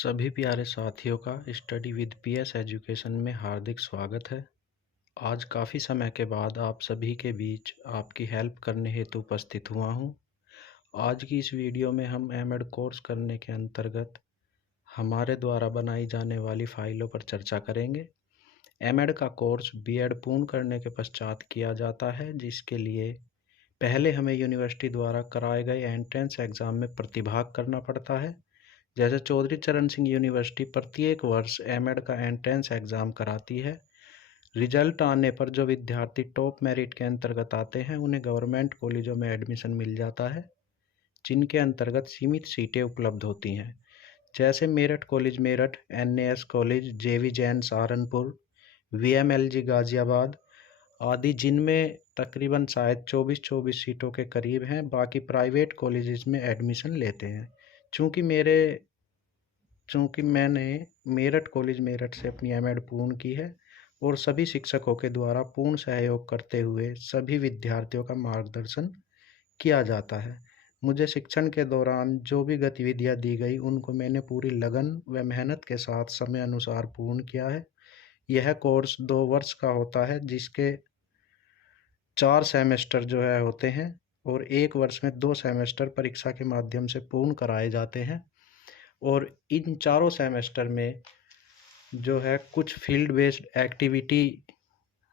सभी प्यारे साथियों का स्टडी विद पीएस एजुकेशन में हार्दिक स्वागत है। आज काफ़ी समय के बाद आप सभी के बीच आपकी हेल्प करने हेतु उपस्थित हुआ हूं। आज की इस वीडियो में हम एमएड कोर्स करने के अंतर्गत हमारे द्वारा बनाई जाने वाली फाइलों पर चर्चा करेंगे। एमएड का कोर्स बीएड पूर्ण करने के पश्चात किया जाता है, जिसके लिए पहले हमें यूनिवर्सिटी द्वारा कराए गए एंट्रेंस एग्ज़ाम में प्रतिभाग करना पड़ता है। जैसे चौधरी चरण सिंह यूनिवर्सिटी प्रत्येक वर्ष एमएड का एंट्रेंस एग्ज़ाम कराती है। रिजल्ट आने पर जो विद्यार्थी टॉप मेरिट के अंतर्गत आते हैं उन्हें गवर्नमेंट कॉलेजों में एडमिशन मिल जाता है, जिनके अंतर्गत सीमित सीटें उपलब्ध होती हैं। जैसे मेरठ कॉलेज मेरठ, एनएएस कॉलेज, जेवी जैन सहारनपुर, वीएमएलजी गाज़ियाबाद आदि, जिनमें तकरीबन शायद 24 सीटों के करीब हैं। बाकी प्राइवेट कॉलेजेस में एडमिशन लेते हैं। चूँकि मैंने मेरठ कॉलेज मेरठ से अपनी एमएड पूर्ण की है और सभी शिक्षकों के द्वारा पूर्ण सहयोग करते हुए सभी विद्यार्थियों का मार्गदर्शन किया जाता है। मुझे शिक्षण के दौरान जो भी गतिविधियाँ दी गई उनको मैंने पूरी लगन व मेहनत के साथ समय अनुसार पूर्ण किया है। यह कोर्स 2 वर्ष का होता है, जिसके 4 सेमेस्टर होते हैं और 1 वर्ष में 2 सेमेस्टर परीक्षा के माध्यम से पूर्ण कराए जाते हैं। और इन चारों सेमेस्टर में कुछ फील्ड बेस्ड एक्टिविटी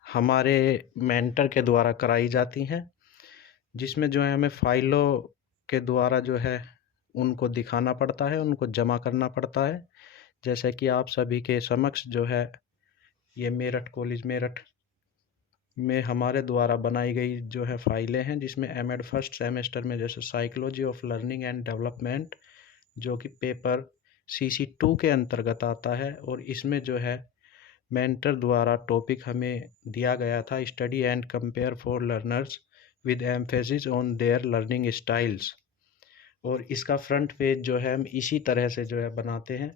हमारे मेंटर के द्वारा कराई जाती हैं, जिसमें हमें फाइलों के द्वारा उनको दिखाना पड़ता है, उनको जमा करना पड़ता है। जैसे कि आप सभी के समक्ष ये मेरठ कॉलेज मेरठ में हमारे द्वारा बनाई गई फाइलें हैं, जिसमें एमएड फर्स्ट सेमेस्टर में जैसे psychology of learning and development, जो कि पेपर CC2 के अंतर्गत आता है। और इसमें मेंटर द्वारा टॉपिक हमें दिया गया था, study and compare for learners with emphasis on their learning styles. और इसका फ्रंट पेज हम इसी तरह से बनाते हैं।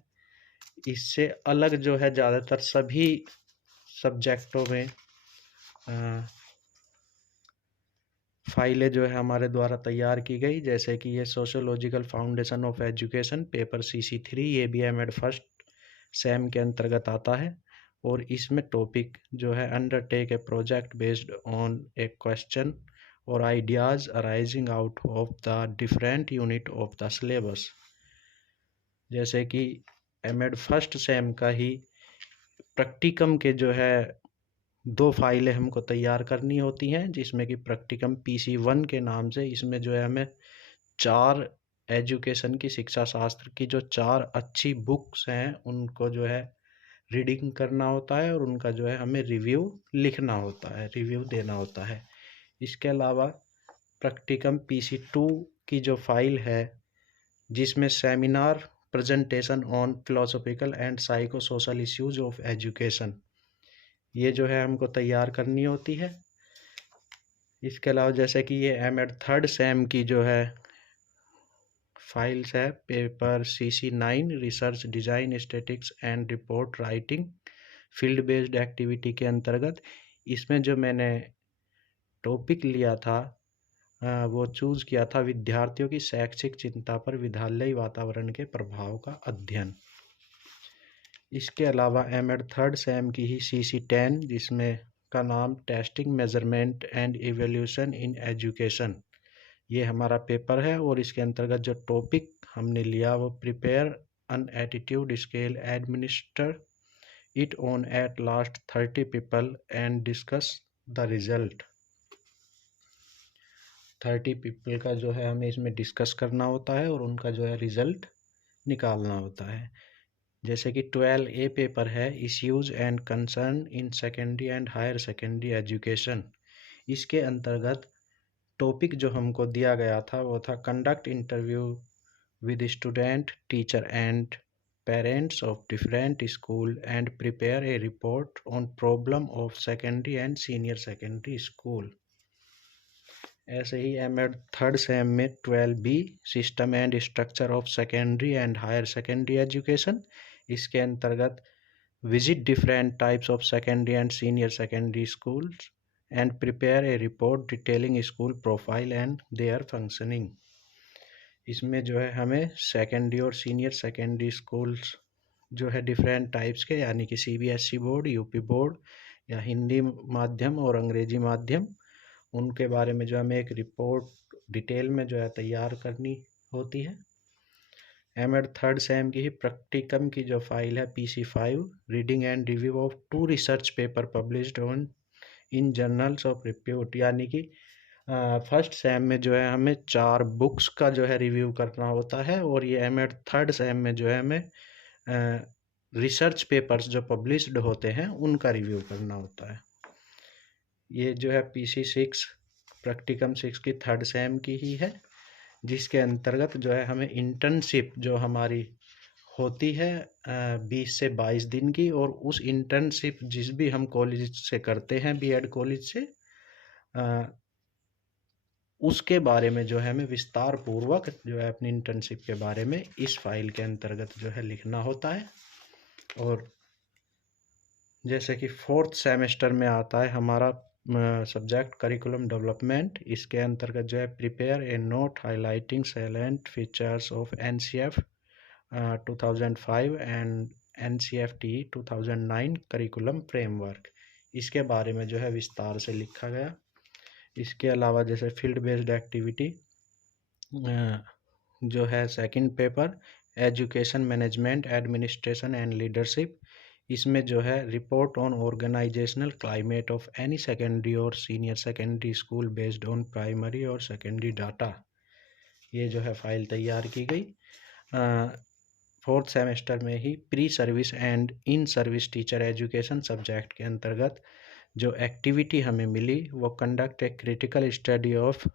इससे अलग ज़्यादातर सभी सब्जेक्टों में फाइलें हमारे द्वारा तैयार की गई। जैसे कि ये sociological foundation of education paper CC3, ये भी एमएड फर्स्ट सेम के अंतर्गत आता है। और इसमें topic undertake a project based on a question और ideas arising out of the different unit of the syllabus. जैसे कि एमएड फर्स्ट सेम का ही प्रैक्टिकम के 2 फाइलें हमको तैयार करनी होती हैं, जिसमें कि प्रैक्टिकम PC1 के नाम से। इसमें हमें 4 एजुकेशन की शिक्षा शास्त्र की 4 अच्छी बुक्स हैं उनको रीडिंग करना होता है और उनका हमें रिव्यू लिखना होता है, रिव्यू देना होता है। इसके अलावा प्रैक्टिकम PC2 की फाइल है, जिसमें seminar presentation on philosophical and psycho social issues of education, ये हमको तैयार करनी होती है। इसके अलावा जैसे कि ये एमएड थर्ड सेम की फाइल्स है, paper CC9 research design statics and report writing field based activity के अंतर्गत। इसमें मैंने टॉपिक लिया था, वो चूज़ किया था विद्यार्थियों की शैक्षिक चिंता पर विद्यालयी वातावरण के प्रभाव का अध्ययन। इसके अलावा एमएड थर्ड सेम की ही CC10, जिसमें का नाम testing measurement and evaluation in education, ये हमारा पेपर है। और इसके अंतर्गत जो टॉपिक हमने लिया वो prepare an attitude scale, administer it on at last 30 people and discuss the result. 30 people का हमें इसमें डिस्कस करना होता है और उनका रिजल्ट निकालना होता है। जैसे कि 12A पेपर है, issues and concern in secondary and higher secondary education. इसके अंतर्गत टॉपिक हमको दिया गया था वो था conduct interview with student, teacher and parents of different school and prepare a report on problem of secondary and senior secondary school. ऐसे ही एमएड थर्ड सेम में 12B system and structure of secondary and higher secondary education. इसके अंतर्गत visit different types of secondary and senior secondary schools and prepare a report detailing school profile and there functioning. इसमें जो है हमें secondary और senior secondary schools जो है different types के, यानी कि सीबीएसई बोर्ड, यूपी बोर्ड या हिंदी माध्यम और अंग्रेजी माध्यम, उनके बारे में जो हमें एक रिपोर्ट डिटेल में जो है तैयार करनी होती है। एमएड थर्ड सेम की ही प्रैक्टिकम की जो फाइल है PC5, reading and review of 2 research paper published on in journals of repute, यानी कि फर्स्ट सेम में जो है हमें 4 बुक्स का जो है रिव्यू करना होता है, और ये एमएड थर्ड सेम में जो है हमें रिसर्च पेपर्स जो पब्लिश्ड होते हैं उनका रिव्यू करना होता है। ये जो है PC6 प्रैक्टिकम 6 की थर्ड सेम की ही है, जिसके अंतर्गत जो है हमें इंटर्नशिप जो हमारी होती है 20 से 22 दिन की, और उस इंटर्नशिप जिस भी हम कॉलेज से करते हैं बीएड कॉलेज से, उसके बारे में जो है हमें विस्तार पूर्वक जो है अपनी इंटर्नशिप के बारे में इस फाइल के अंतर्गत जो है लिखना होता है। और जैसे कि फोर्थ सेमेस्टर में आता है हमारा सब्जेक्ट करिकुलम डेवलपमेंट, इसके अंतर्गत जो है prepare a note highlighting salient features of NCF 2005 and NCFT 2009 curriculum framework, इसके बारे में जो है विस्तार से लिखा गया। इसके अलावा जैसे फील्ड बेस्ड एक्टिविटी जो है second paper education management administration and leadership, इसमें जो है report on organisational climate of any secondary और senior secondary school based on primary और सेकेंडरी डाटा, ये जो है फाइल तैयार की गई। फोर्थ सेमेस्टर में ही pre service and in service teacher education subject के अंतर्गत जो एक्टिविटी हमें मिली वो conduct a critical study of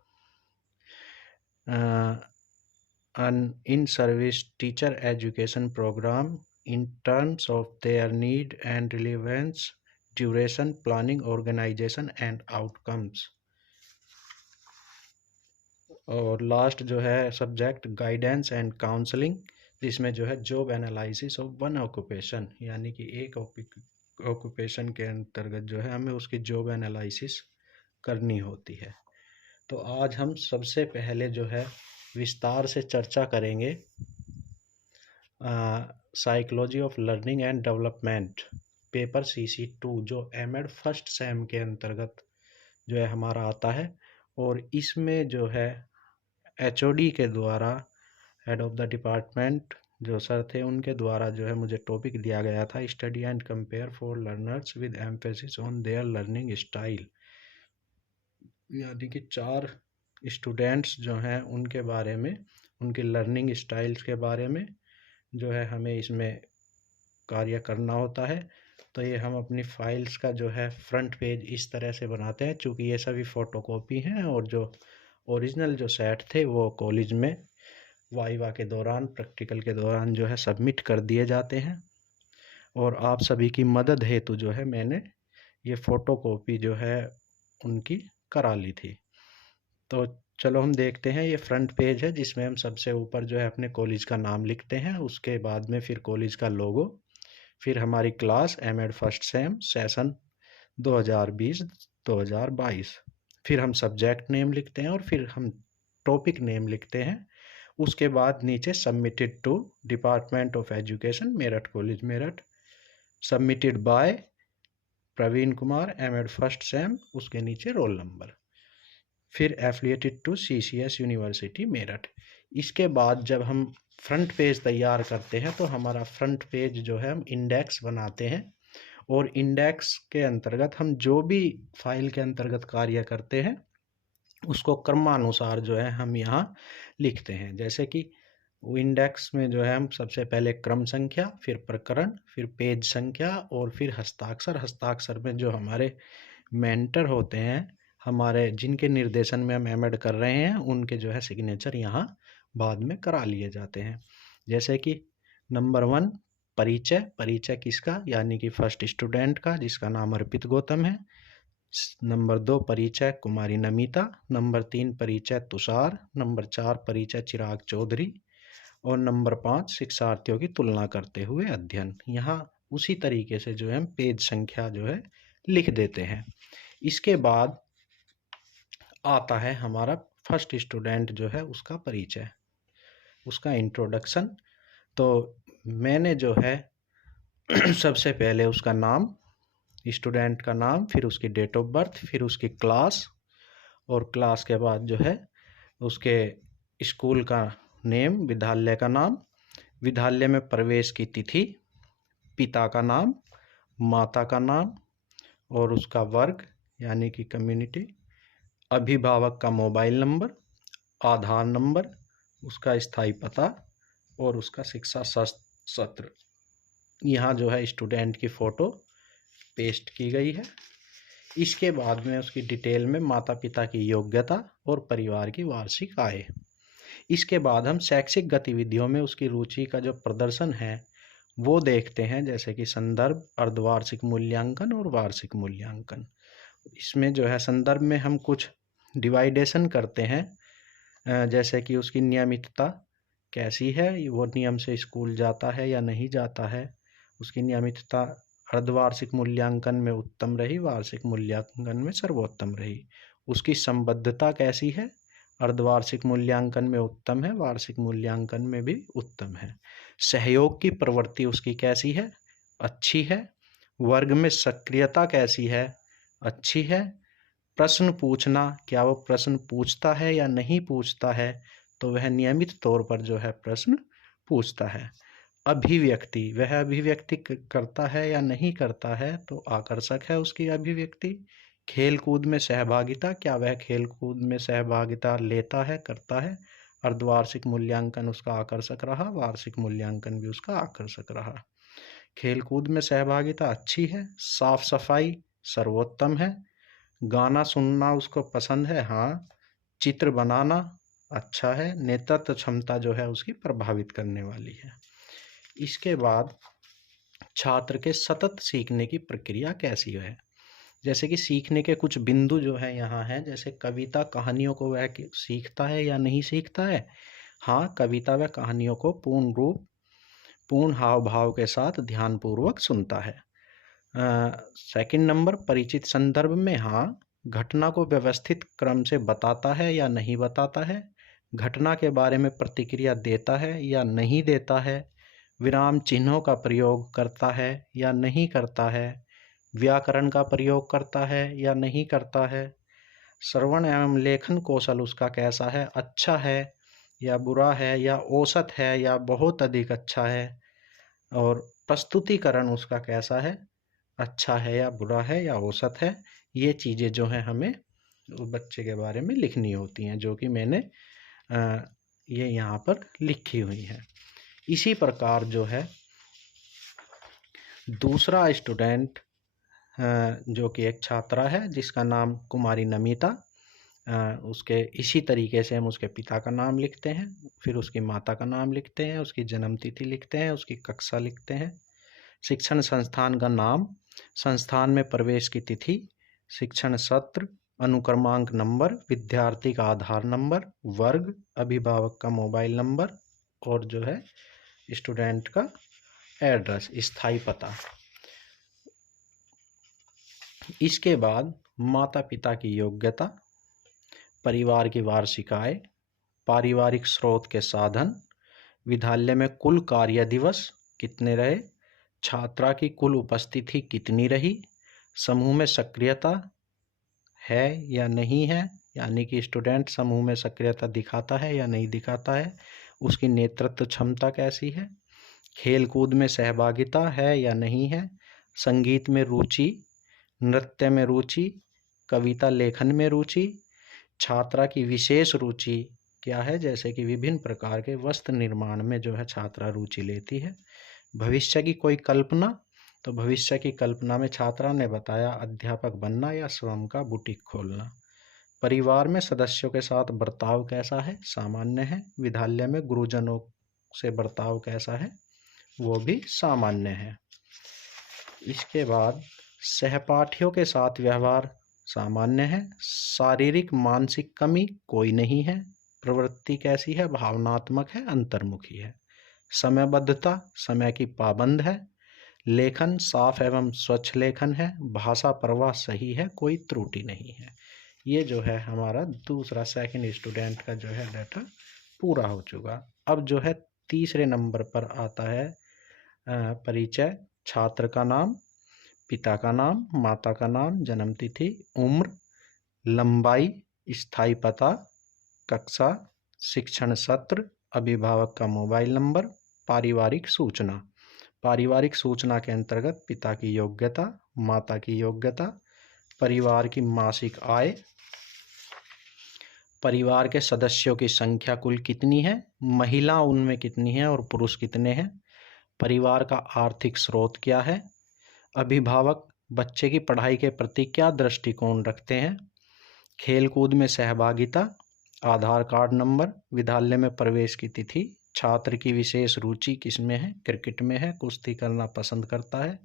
an in-service teacher education program in terms of their need and relevance, duration, planning, organization and outcomes। और last जो है subject guidance and counselling, जिसमें जो है job analysis of one occupation, यानी कि एक occupation के अंतर्गत जो है हमें उसकी जॉब एनालिसिस करनी होती है। तो आज हम सबसे पहले जो है विस्तार से चर्चा करेंगे psychology of learning and development paper CC2, जो एमएड फर्स्ट सेम के अंतर्गत जो है हमारा आता है। और इसमें जो है HOD के द्वारा, हेड ऑफ द डिपार्टमेंट जो सर थे, उनके द्वारा जो है मुझे टॉपिक दिया गया था study and compare for learners with emphasis on their learning style, यानी कि 4 स्टूडेंट्स जो हैं उनके बारे में, उनकी लर्निंग स्टाइल्स के बारे में जो है हमें इसमें कार्य करना होता है। तो ये हम अपनी फाइल्स का जो है फ्रंट पेज इस तरह से बनाते हैं, चूँकि ये सभी फ़ोटोकॉपी हैं और जो ओरिजिनल जो सेट थे वो कॉलेज में वाइवा के दौरान, प्रैक्टिकल के दौरान जो है सबमिट कर दिए जाते हैं। और आप सभी की मदद हेतु जो है मैंने ये फ़ोटोकॉपी जो है उनकी करा ली थी। तो चलो हम देखते हैं, ये फ्रंट पेज है जिसमें हम सबसे ऊपर जो है अपने कॉलेज का नाम लिखते हैं, उसके बाद में फिर कॉलेज का लोगो, फिर हमारी class M Ed first sem session 2020-2022, फिर हम सब्जेक्ट नेम लिखते हैं और फिर हम टॉपिक नेम लिखते हैं। उसके बाद नीचे submitted to department of education Meerut college Meerut, submitted by Praveen Kumar M Ed first sem, उसके नीचे रोल नंबर, फिर affiliated to CCS university Meerut. इसके बाद जब हम फ्रंट पेज तैयार करते हैं तो हमारा फ्रंट पेज जो है हम इंडेक्स बनाते हैं, और इंडेक्स के अंतर्गत हम जो भी फाइल के अंतर्गत कार्य करते हैं उसको क्रमानुसार जो है हम यहाँ लिखते हैं। जैसे कि इंडेक्स में जो है हम सबसे पहले क्रम संख्या, फिर प्रकरण, फिर पेज संख्या और फिर हस्ताक्षर। हस्ताक्षर में जो हमारे मेंटर होते हैं, हमारे जिनके निर्देशन में हम एमएड कर रहे हैं, उनके जो है सिग्नेचर यहाँ बाद में करा लिए जाते हैं। जैसे कि नंबर 1 परिचय, परिचय किसका, यानी कि फर्स्ट स्टूडेंट का जिसका नाम अर्पित गौतम है। नंबर 2 परिचय कुमारी नमिता, नंबर 3 परिचय तुषार, नंबर 4 परिचय चिराग चौधरी, और नंबर 5 शिक्षार्थियों की तुलना करते हुए अध्ययन। यहाँ उसी तरीके से जो है हम पेज संख्या जो है लिख देते हैं। इसके बाद आता है हमारा फर्स्ट स्टूडेंट जो है उसका परिचय। उसका इंट्रोडक्शन। तो मैंने जो है सबसे पहले उसका नाम, स्टूडेंट का नाम, फिर उसकी डेट ऑफ बर्थ, फिर उसकी क्लास, और क्लास के बाद जो है उसके स्कूल का नेम, विद्यालय का नाम, विद्यालय में प्रवेश की तिथि, पिता का नाम, माता का नाम और उसका वर्ग यानी कि कम्युनिटी, अभिभावक का मोबाइल नंबर, आधार नंबर, उसका स्थायी पता और उसका शिक्षा सत्र। यहाँ जो है स्टूडेंट की फ़ोटो पेस्ट की गई है। इसके बाद में उसकी डिटेल में माता पिता की योग्यता और परिवार की वार्षिक आय। इसके बाद हम शैक्षिक गतिविधियों में उसकी रुचि का जो प्रदर्शन है वो देखते हैं, जैसे कि संदर्भ, अर्धवार्षिक मूल्यांकन और वार्षिक मूल्यांकन। इसमें जो है संदर्भ में हम कुछ डिवाइडेशन करते हैं, जैसे कि उसकी नियमितता कैसी है, वो नियम से स्कूल जाता है या नहीं जाता है, उसकी नियमितता अर्धवार्षिक मूल्यांकन में उत्तम रही, वार्षिक मूल्यांकन में सर्वोत्तम रही। उसकी संबद्धता कैसी है, अर्धवार्षिक मूल्यांकन में उत्तम है, वार्षिक मूल्यांकन में भी उत्तम है। सहयोग की प्रवृत्ति उसकी कैसी है, अच्छी है। वर्ग में सक्रियता कैसी है, अच्छी है। प्रश्न पूछना, क्या वो प्रश्न पूछता है या नहीं पूछता है, तो वह नियमित तौर पर जो है प्रश्न पूछता है। अभिव्यक्ति, वह अभिव्यक्ति करता है या नहीं करता है, तो आकर्षक है उसकी अभिव्यक्ति। खेल कूद में सहभागिता, क्या वह खेल कूद में सहभागिता लेता है, करता है। अर्धवार्षिक मूल्यांकन उसका आकर्षक रहा, वार्षिक मूल्यांकन भी उसका आकर्षक रहा। खेल कूद में सहभागिता अच्छी है। साफ सफाई सर्वोत्तम है। गाना सुनना उसको पसंद है, हाँ। चित्र बनाना अच्छा है। नेतृत्व क्षमता जो है उसकी प्रभावित करने वाली है। इसके बाद छात्र के सतत सीखने की प्रक्रिया कैसी है, जैसे कि सीखने के कुछ बिंदु जो है यहाँ है, जैसे कविता कहानियों को वह सीखता है या नहीं सीखता है। हाँ, कविता व कहानियों को पूर्ण रूप, पूर्ण हाव भाव के साथ ध्यानपूर्वक सुनता है। सेकंड नंबर, परिचित संदर्भ में हाँ, घटना को व्यवस्थित क्रम से बताता है या नहीं बताता है। घटना के बारे में प्रतिक्रिया देता है या नहीं देता है। विराम चिन्हों का प्रयोग करता है या नहीं करता है। व्याकरण का प्रयोग करता है या नहीं करता है। श्रवण एवं लेखन कौशल उसका कैसा है, अच्छा है या बुरा है, या औसत है या बहुत अधिक अच्छा है। और प्रस्तुतिकरण उसका कैसा है, अच्छा है या बुरा है या औसत है। ये चीज़ें जो हैं हमें बच्चे के बारे में लिखनी होती हैं, जो कि मैंने ये यहाँ पर लिखी हुई है। इसी प्रकार जो है दूसरा स्टूडेंट जो कि एक छात्रा है जिसका नाम कुमारी नमिता, उसके इसी तरीके से हम उसके पिता का नाम लिखते हैं, फिर उसकी माता का नाम लिखते हैं, उसकी जन्म तिथि लिखते हैं, उसकी कक्षा लिखते हैं। शिक्षण संस्थान का नाम, संस्थान में प्रवेश की तिथि, शिक्षण सत्र, अनुक्रमांक नंबर, विद्यार्थी का आधार नंबर, वर्ग, अभिभावक का मोबाइल नंबर और जो है स्टूडेंट का एड्रेस, स्थायी पता। इसके बाद माता पिता की योग्यता, परिवार की वार्षिक आय, पारिवारिक स्रोत के साधन, विद्यालय में कुल कार्य दिवस कितने रहे, छात्रा की कुल उपस्थिति कितनी रही, समूह में सक्रियता है या नहीं है, यानी कि स्टूडेंट समूह में सक्रियता दिखाता है या नहीं दिखाता है, उसकी नेतृत्व क्षमता कैसी है, खेल कूद में सहभागिता है या नहीं है, संगीत में रुचि, नृत्य में रुचि, कविता लेखन में रुचि, छात्रा की विशेष रुचि क्या है, जैसे कि विभिन्न प्रकार के वस्त्र निर्माण में जो है छात्रा रुचि लेती है। भविष्य की कोई कल्पना, तो भविष्य की कल्पना में छात्रा ने बताया अध्यापक बनना या स्वयं का बुटीक खोलना। परिवार में सदस्यों के साथ बर्ताव कैसा है, सामान्य है। विद्यालय में गुरुजनों से बर्ताव कैसा है, वो भी सामान्य है। इसके बाद सहपाठियों के साथ व्यवहार सामान्य है। शारीरिक मानसिक कमी कोई नहीं है। प्रवृत्ति कैसी है, भावनात्मक है, अंतर्मुखी है। समयबद्धता, समय की पाबंद है। लेखन साफ एवं स्वच्छ लेखन है। भाषा प्रवाह सही है, कोई त्रुटि नहीं है। ये जो है हमारा दूसरा सेकंड स्टूडेंट का जो है डाटा पूरा हो चुका। अब जो है तीसरे नंबर पर आता है परिचय। छात्र का नाम, पिता का नाम, माता का नाम, जन्म तिथि, उम्र, लंबाई, स्थायी पता, कक्षा, शिक्षण सत्र, अभिभावक का मोबाइल नंबर, पारिवारिक सूचना। पारिवारिक सूचना के अंतर्गत पिता की योग्यता, माता की योग्यता, परिवार की मासिक आय, परिवार के सदस्यों की संख्या कुल कितनी है, महिला उनमें कितनी है और पुरुष कितने हैं, परिवार का आर्थिक स्रोत क्या है, अभिभावक बच्चे की पढ़ाई के प्रति क्या दृष्टिकोण रखते हैं, खेलकूद में सहभागिता, आधार कार्ड नंबर, विद्यालय में प्रवेश की तिथि, छात्र की विशेष रुचि किसमें है, क्रिकेट में है, कुश्ती करना पसंद करता है,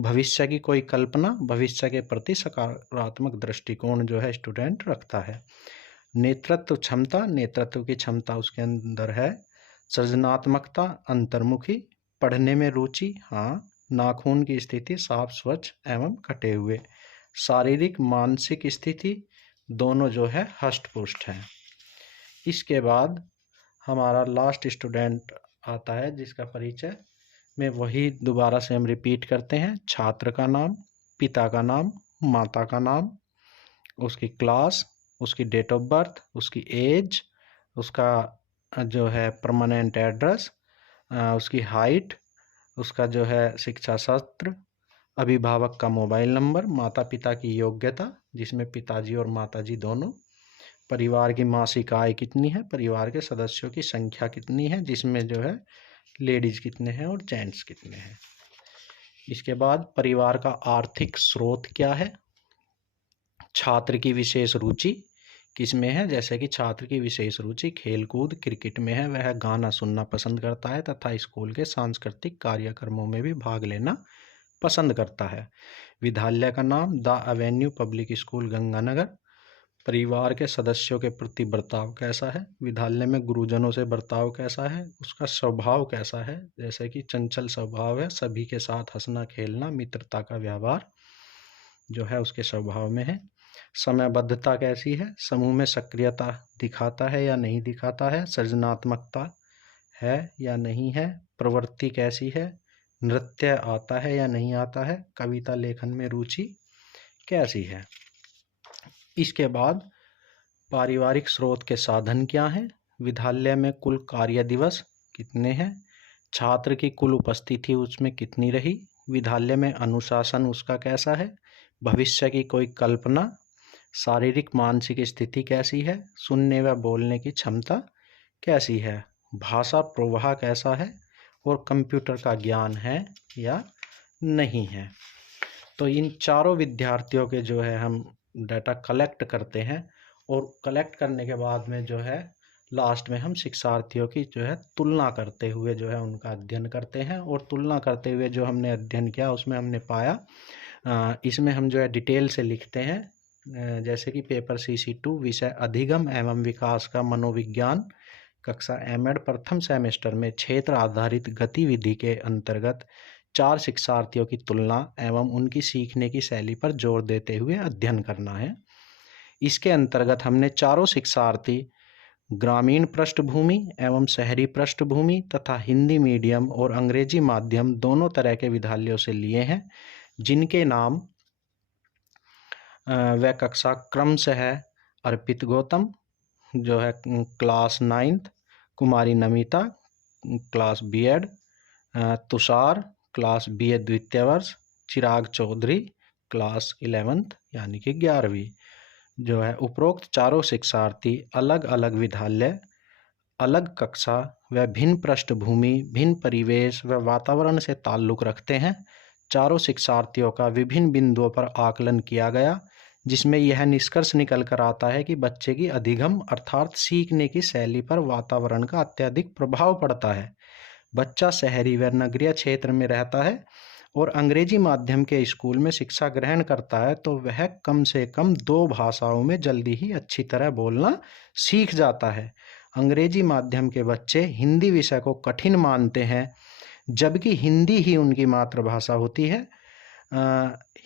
भविष्य की कोई कल्पना, भविष्य के प्रति सकारात्मक दृष्टिकोण जो है स्टूडेंट रखता है, नेतृत्व क्षमता, नेतृत्व की क्षमता उसके अंदर है, सृजनात्मकता, अंतर्मुखी, पढ़ने में रुचि, हाँ, नाखून की स्थिति साफ, स्वच्छ एवं कटे हुए, शारीरिक मानसिक स्थिति दोनों जो है हष्ट पुष्ट हैं। इसके बाद हमारा लास्ट स्टूडेंट आता है जिसका परिचय में वही दोबारा से हम रिपीट करते हैं। छात्र का नाम, पिता का नाम, माता का नाम, उसकी क्लास, उसकी डेट ऑफ बर्थ, उसकी एज, उसका जो है परमानेंट एड्रेस, उसकी हाइट, उसका जो है शिक्षा सत्र, अभिभावक का मोबाइल नंबर, माता पिता की योग्यता जिसमें पिताजी और माताजी दोनों, परिवार की मासिक आय कितनी है, परिवार के सदस्यों की संख्या कितनी है जिसमें जो है लेडीज कितने हैं और जेंट्स कितने हैं। इसके बाद परिवार का आर्थिक स्रोत क्या है, छात्र की विशेष रुचि किसमें है, जैसे कि छात्र की विशेष रुचि खेलकूद क्रिकेट में है, वह गाना सुनना पसंद करता है तथा स्कूल के सांस्कृतिक कार्यक्रमों में भी भाग लेना पसंद करता है। विद्यालय का नाम the Avenue public school Ganganagar, परिवार के सदस्यों के प्रति बर्ताव कैसा है, विद्यालय में गुरुजनों से बर्ताव कैसा है, उसका स्वभाव कैसा है, जैसे कि चंचल स्वभाव है, सभी के साथ हंसना खेलना, मित्रता का व्यवहार जो है उसके स्वभाव में है, समयबद्धता कैसी है, समूह में सक्रियता दिखाता है या नहीं दिखाता है, सृजनात्मकता है या नहीं है, प्रवृत्ति कैसी है, नृत्य आता है या नहीं आता है, कविता लेखन में रुचि कैसी है। इसके बाद पारिवारिक स्रोत के साधन क्या हैं, विद्यालय में कुल कार्य दिवस कितने हैं, छात्र की कुल उपस्थिति उसमें कितनी रही, विद्यालय में अनुशासन उसका कैसा है, भविष्य की कोई कल्पना, शारीरिक मानसिक स्थिति कैसी है, सुनने व बोलने की क्षमता कैसी है, भाषा प्रवाह कैसा है और कंप्यूटर का ज्ञान है या नहीं है। तो इन चारों विद्यार्थियों के जो है हम डाटा कलेक्ट करते हैं और कलेक्ट करने के बाद में जो है लास्ट में हम शिक्षार्थियों की जो है तुलना करते हुए जो है उनका अध्ययन करते हैं, और तुलना करते हुए जो हमने अध्ययन किया उसमें हमने पाया इसमें हम जो है डिटेल से लिखते हैं, जैसे कि पेपर CC2 विषय अधिगम एवं विकास का मनोविज्ञान, कक्षा एमएड प्रथम सेमेस्टर में क्षेत्र आधारित गतिविधि के अंतर्गत 4 शिक्षार्थियों की तुलना एवं उनकी सीखने की शैली पर जोर देते हुए अध्ययन करना है। इसके अंतर्गत हमने चारों शिक्षार्थी ग्रामीण पृष्ठभूमि एवं शहरी पृष्ठभूमि तथा हिंदी मीडियम और अंग्रेजी माध्यम दोनों तरह के विद्यालयों से लिए हैं, जिनके नाम व कक्षा क्रमशः है अर्पित गौतम जो है class 9th, Kumari Namita class B.Ed, Tushar class BA द्वितीय वर्ष, चिराग चौधरी क्लास 11th यानी कि 11वीं जो है। उपरोक्त चारों शिक्षार्थी अलग अलग विद्यालय, अलग कक्षा व भिन्न पृष्ठभूमि, भिन्न परिवेश व वातावरण से ताल्लुक़ रखते हैं। चारों शिक्षार्थियों का विभिन्न बिंदुओं पर आकलन किया गया, जिसमें यह निष्कर्ष निकल कर आता है कि बच्चे की अधिगम अर्थात सीखने की शैली पर वातावरण का अत्यधिक प्रभाव पड़ता है। बच्चा शहरी व नगरीय क्षेत्र में रहता है और अंग्रेजी माध्यम के स्कूल में शिक्षा ग्रहण करता है तो वह कम से कम 2 भाषाओं में जल्दी ही अच्छी तरह बोलना सीख जाता है। अंग्रेजी माध्यम के बच्चे हिंदी विषय को कठिन मानते हैं, जबकि हिंदी ही उनकी मातृभाषा होती है।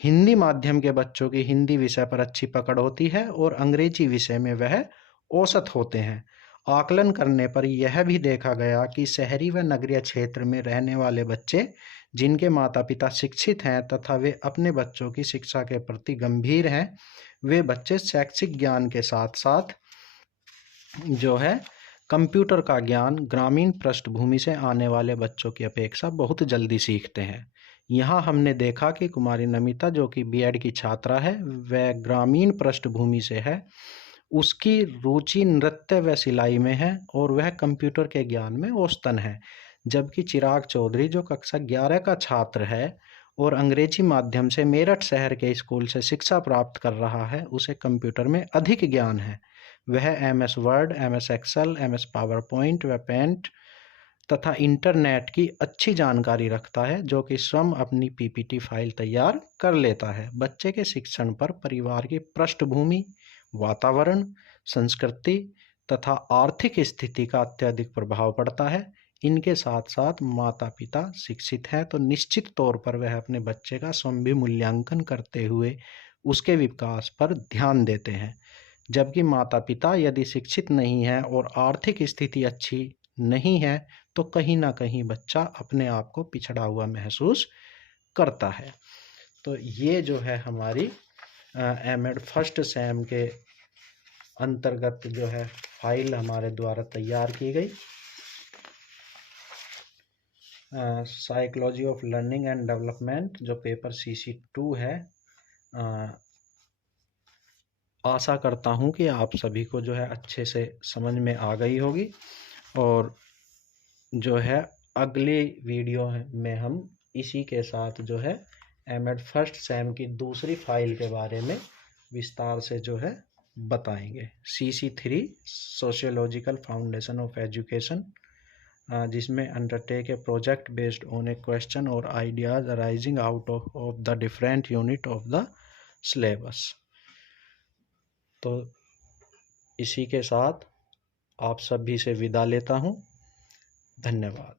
हिंदी माध्यम के बच्चों की हिंदी विषय पर अच्छी पकड़ होती है और अंग्रेजी विषय में वह औसत होते हैं। आकलन करने पर यह भी देखा गया कि शहरी व नगरीय क्षेत्र में रहने वाले बच्चे जिनके माता पिता शिक्षित हैं तथा वे अपने बच्चों की शिक्षा के प्रति गंभीर हैं, वे बच्चे शैक्षिक ज्ञान के साथ साथ जो है कंप्यूटर का ज्ञान ग्रामीण पृष्ठभूमि से आने वाले बच्चों की अपेक्षा बहुत जल्दी सीखते हैं। यहाँ हमने देखा कि कुमारी नमिता जो कि बीएड की छात्रा है, वह ग्रामीण पृष्ठभूमि से है, उसकी रुचि नृत्य व सिलाई में है और वह कंप्यूटर के ज्ञान में औसतन है। जबकि चिराग चौधरी जो कक्षा 11 का छात्र है और अंग्रेजी माध्यम से मेरठ शहर के स्कूल से शिक्षा प्राप्त कर रहा है, उसे कंप्यूटर में अधिक ज्ञान है। वह MS Word, MS Excel, MS PowerPoint व पेंट तथा इंटरनेट की अच्छी जानकारी रखता है, जो कि स्वयं अपनी पीपीटी फाइल तैयार कर लेता है। बच्चे के शिक्षण पर परिवार की पृष्ठभूमि, वातावरण, संस्कृति तथा आर्थिक स्थिति का अत्यधिक प्रभाव पड़ता है। इनके साथ साथ माता पिता शिक्षित हैं तो निश्चित तौर पर वह अपने बच्चे का स्वयं भी मूल्यांकन करते हुए उसके विकास पर ध्यान देते हैं। जबकि माता पिता यदि शिक्षित नहीं है और आर्थिक स्थिति अच्छी नहीं है तो कहीं ना कहीं बच्चा अपने आप को पिछड़ा हुआ महसूस करता है। तो ये जो है हमारी एमएड फर्स्ट सेम के अंतर्गत जो है फाइल हमारे द्वारा तैयार की गई, psychology of learning and development, जो पेपर CC2 है। आशा करता हूँ कि आप सभी को जो है अच्छे से समझ में आ गई होगी और जो है अगले वीडियो में हम इसी के साथ जो है एमएड फर्स्ट सेम की दूसरी फाइल के बारे में विस्तार से जो है बताएंगे। CC3 sociological foundation of education, जिसमें undertake a project based on a question और ideas arising out of the different unit of the syllabus. तो इसी के साथ आप सभी से विदा लेता हूँ। धन्यवाद।